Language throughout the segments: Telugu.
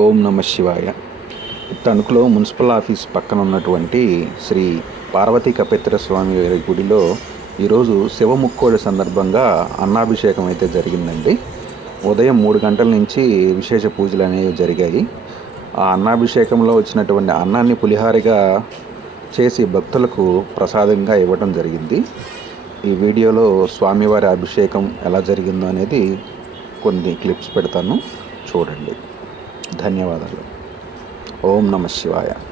ఓం నమ శివాయ. తణుకులో మున్సిపల్ ఆఫీస్ పక్కన ఉన్నటువంటి శ్రీ పార్వతీ కపేత్ర స్వామి వారి గుడిలో ఈరోజు శివముక్కోడి సందర్భంగా అన్నాభిషేకం అయితే జరిగిందండి. ఉదయం మూడు గంటల నుంచి విశేష పూజలు అనేవి జరిగాయి. ఆ అన్నాభిషేకంలో వచ్చినటువంటి అన్నాన్ని పులిహారిగా చేసి భక్తులకు ప్రసాదంగా ఇవ్వడం జరిగింది. ఈ వీడియోలో స్వామివారి అభిషేకం ఎలా జరిగిందో అనేది కొన్ని క్లిప్స్ పెడతాను. చూడండి. ధన్యవాదాలు. ఓం నమ శివాయ.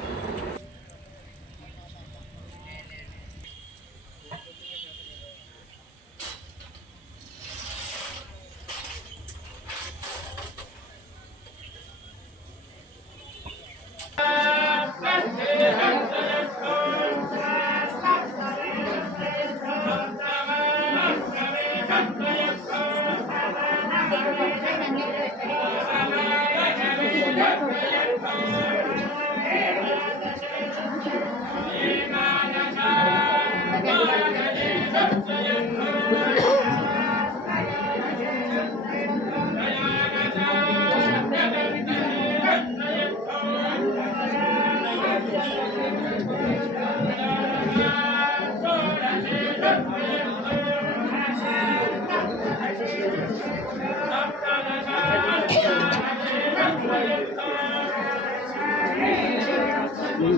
ప్రస్తుతం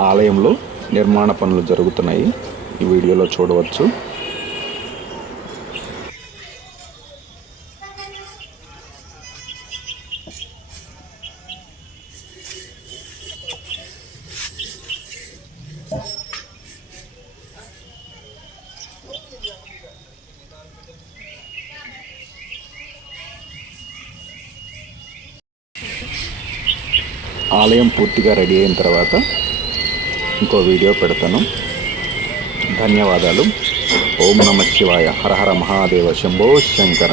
ఆలయంలో నిర్మాణ పనులు జరుగుతున్నాయి. ఈ వీడియోలో చూడవచ్చు. ఆలయం పూర్తిగా రెడీ అయిన తర్వాత ఇంకో వీడియో పెడతాను. ధన్యవాదాలు. ఓం నమ శివాయ. హర హర మహాదేవ శంభో శంకర.